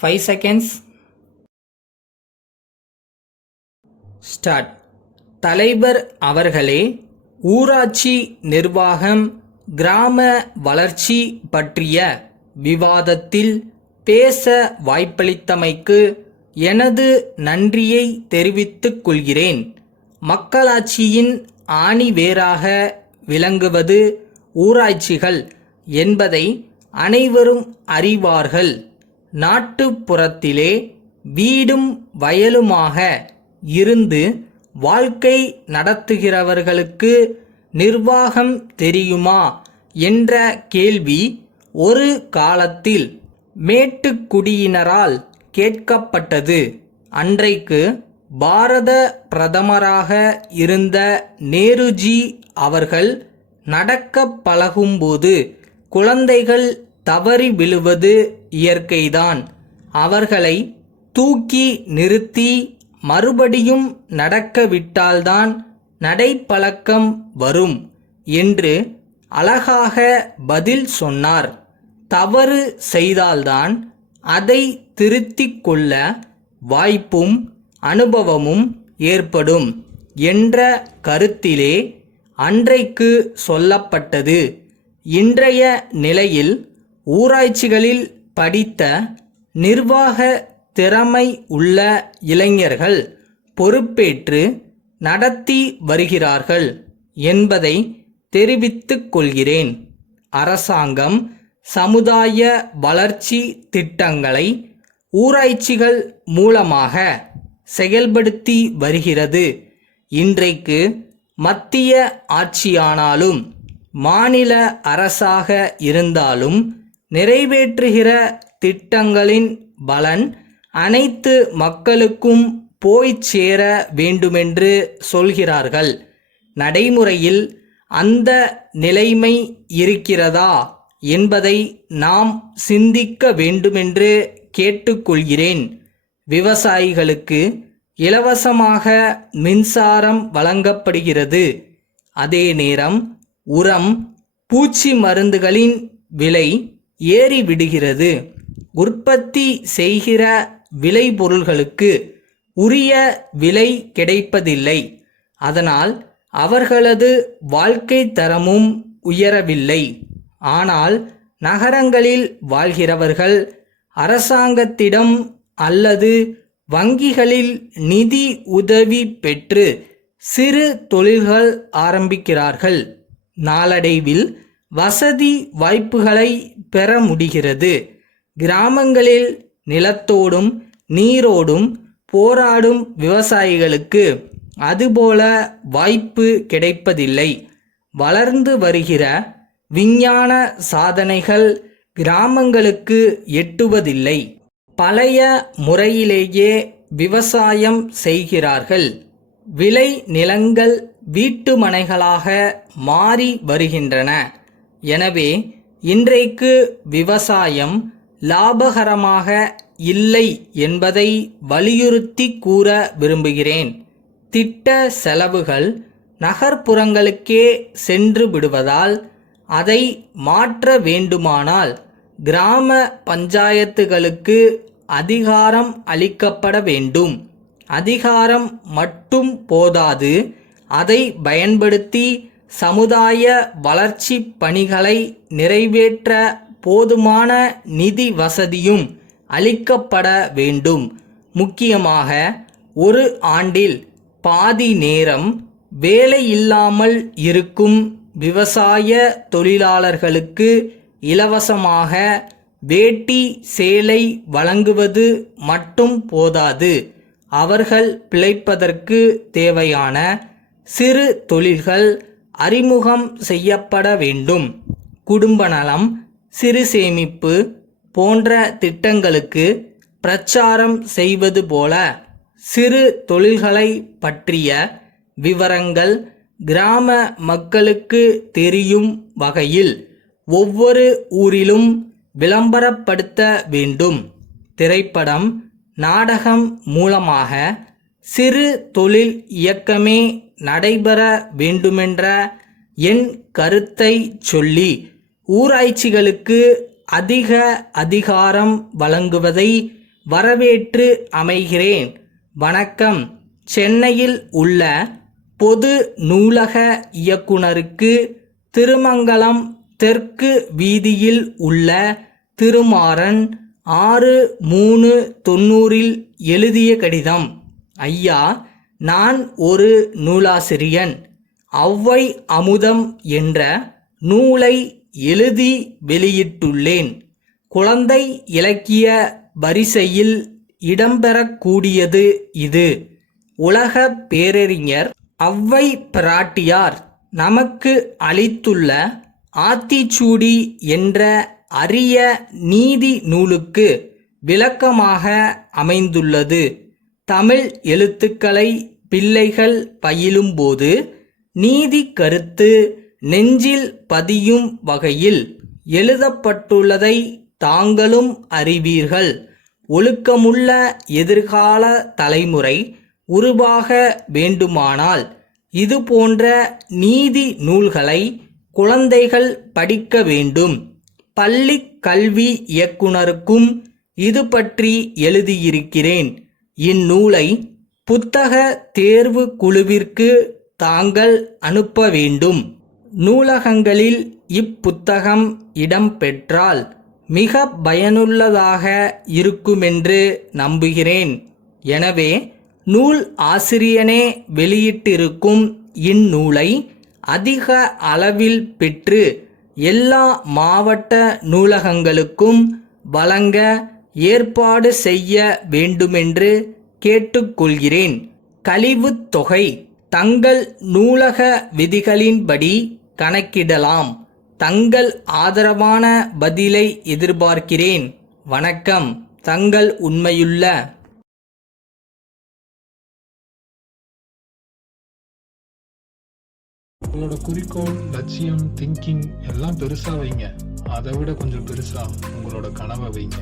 5 seconds. Start. தலைவர் அவர்களே, ஊராட்சி நிர்வாகம் கிராம வளர்ச்சி பற்றிய விவாதத்தில் பேச வாய்ப்பளித்தமைக்கு எனது நன்றியை தெரிவித்துக் கொள்கிறேன். மக்களாட்சியின் ஆணிவேராக விளங்குவது ஊராட்சிகள் என்பதை அனைவரும் அறிவார்கள். நாட்டுப்புறத்திலே வீடும் வயலுமாக இருந்து வாழ்க்கை நடத்துகிறவர்களுக்கு நிர்வாகம் தெரியுமா என்ற கேள்வி ஒரு காலத்தில் மேட்டுக்குடியினரால் கேட்கப்பட்டது. அன்றைக்கு பாரத பிரதமராக இருந்த நேருஜி அவர்கள் நடக்க பழகும்போது குழந்தைகள் தவறி விழுவது இயற்கைதான். அவர்களை தூக்கி நிறுத்தி மறுபடியும் நடக்க விட்டால்தான் நடைப்பழக்கம் வரும் என்று அழகாக பதில் சொன்னார். தவறு செய்தால்தான் அதை திருத்திக் கொள்ள வாய்ப்பும் அனுபவமும் ஏற்படும் என்ற கருத்திலே அன்றைக்கு சொல்லப்பட்டது. இன்றைய நிலையில் ஊராட்சிகளில் படித்த நிர்வாக திறமை உள்ள இளைஞர்கள் பொறுப்பேற்று நடத்தி வருகிறார்கள் என்பதை தெரிவித்துக் கொள்கிறேன். அரசாங்கம் சமுதாய வளர்ச்சி திட்டங்களை ஊராட்சிகள் மூலமாக செயல்படுத்தி வருகிறது. இன்றைக்கு மத்திய ஆட்சியானாலும் மாநில அரசாக இருந்தாலும் நிறைவேற்றுகிற திட்டங்களின் பலன் அனைத்து மக்களுக்கும் போய் சேர வேண்டுமென்று சொல்கிறார்கள். நடைமுறையில் அந்த நிலைமை இருக்கிறதா என்பதை நாம் சிந்திக்க வேண்டுமென்று கேட்டுக்கொள்கிறேன். விவசாயிகளுக்கு இலவசமாக மின்சாரம் வழங்கப்படுகிறது. அதே நேரம் உரம், பூச்சி மருந்துகளின் விலை ஏறிவிடுகிறது. உற்பத்தி செய்கிற விளைபொருள்களுக்கு உரிய விலை கிடைப்பதில்லை. அதனால் அவர்களது வாழ்க்கை தரமும் உயரவில்லை. ஆனால் நகரங்களில் வாழ்கிறவர்கள் அரசாங்கத்திடம் அல்லது வங்கிகளில் நிதி உதவி பெற்று சிறு தொழில்கள் ஆரம்பிக்கிறார்கள். நாளடைவில் வசதி வாய்ப்புகளை பெற முடிகிறது. கிராமங்களில் நிலத்தோடும் நீரோடும் போராடும் விவசாயிகளுக்கு அதுபோல வாய்ப்பு கிடைப்பதில்லை. வளர்ந்து வருகிற விஞ்ஞான சாதனைகள் கிராமங்களுக்கு எட்டுவதில்லை. பழைய முறையிலேயே விவசாயம் செய்கிறார்கள். விளை நிலங்கள் வீட்டு மனைகளாக மாறி வருகின்றன. எனவே இன்றைக்கு விவசாயம் லாபகரமாக இல்லை என்பதை வலியுறுத்தி கூற விரும்புகிறேன். திட்ட செலவுகள் நகர்ப்புறங்களுக்கே சென்று விடுவதால் அதை மாற்ற வேண்டுமானால் கிராம பஞ்சாயத்துகளுக்கு அதிகாரம் அளிக்கப்பட வேண்டும். அதிகாரம் மட்டும் போதாது, அதை பயன்படுத்தி சமுதாய வளர்ச்சி பணிகளை நிறைவேற்ற போதுமான நிதி வசதியும் அளிக்கப்பட வேண்டும். முக்கியமாக ஒரு ஆண்டில் பாதி நேரம் வேலையில்லாமல் இருக்கும் விவசாய தொழிலாளர்களுக்கு இலவசமாக வேட்டி சேலை வழங்குவது மட்டும் போதாது. அவர்கள் பிழைப்பதற்கு தேவையான சிறு தொழில்கள் அறிமுகம் செய்யப்பட வேண்டும். குடும்ப நலம், சிறு சேமிப்பு போன்ற திட்டங்களுக்கு பிரச்சாரம் செய்வது போல சிறு தொழில்களை பற்றிய விவரங்கள் கிராம மக்களுக்கு தெரியும் வகையில் ஒவ்வொரு ஊரிலும் விளம்பரப்படுத்த வேண்டும். திரைப்படம், நாடகம் மூலமாக சிறு தொழில் இயக்கமே நடைபெற வேண்டுமென்ற என் கருத்தை சொல்லி ஊராட்சிகளுக்கு அதிக அதிகாரம் வழங்குவதை வரவேற்று அமைகிறேன். வணக்கம். சென்னையில் உள்ள பொது நூலக இயக்குனருக்கு திருமங்கலம் தெற்கு வீதியில் உள்ள திருமாறன் 6/3/90 எழுதிய கடிதம். ஐயா, நான் ஒரு நூலாசிரியன். ஔவை அமுதம் என்ற நூலை எழுதி வெளியிட்டுள்ளேன். குழந்தை இலக்கிய வரிசையில் இடம்பெறக்கூடியது இது. உலக பேரறிஞர் ஔவை பிராட்டியார் நமக்கு அளித்துள்ள ஆத்திச்சூடி என்ற அரிய நீதி நூலுக்கு விளக்கமாக அமைந்துள்ளது. தமிழ் எழுத்துக்களை பிள்ளைகள் பயிலும்போது நீதி கருத்து நெஞ்சில் பதியும் வகையில் எழுதப்பட்டுள்ளதை தாங்களும் அறிவீர்கள். ஒழுக்கமுள்ள எதிர்கால தலைமுறை உருவாக வேண்டுமானால் இது போன்ற நீதி நூல்களை குழந்தைகள் படிக்க வேண்டும். பள்ளி கல்வி இயக்குனருக்கும் இது பற்றி எழுதியிருக்கிறேன். இந்நூலை புத்தக தேர்வு குழுவிற்கு தாங்கள் அனுப்ப வேண்டும். நூலகங்களில் இப்புத்தகம் இடம்பெற்றால் மிக பயனுள்ளதாக இருக்குமென்று நம்புகிறேன். எனவே நூல் ஆசிரியனே வெளியிட்டிருக்கும் இந்நூலை அதிக அளவில் பெற்று எல்லா மாவட்ட நூலகங்களுக்கும் வழங்க ஏற்பாடு செய்ய வேண்டுமென்று கேட்டுக்கொள்கிறேன். கழிவுத் தொகை தங்கள் நூலக விதிகளின்படி கணக்கிடலாம். தங்கள் ஆதரவான பதிலை எதிர்பார்க்கிறேன். வணக்கம். தங்கள் உண்மையுள்ள உங்களோட குறிக்கோள், லட்சியம், திங்கிங் எல்லாம் பெருசா வைங்க. அதை விட கொஞ்சம் பெருசா உங்களோட கனவை வைங்க.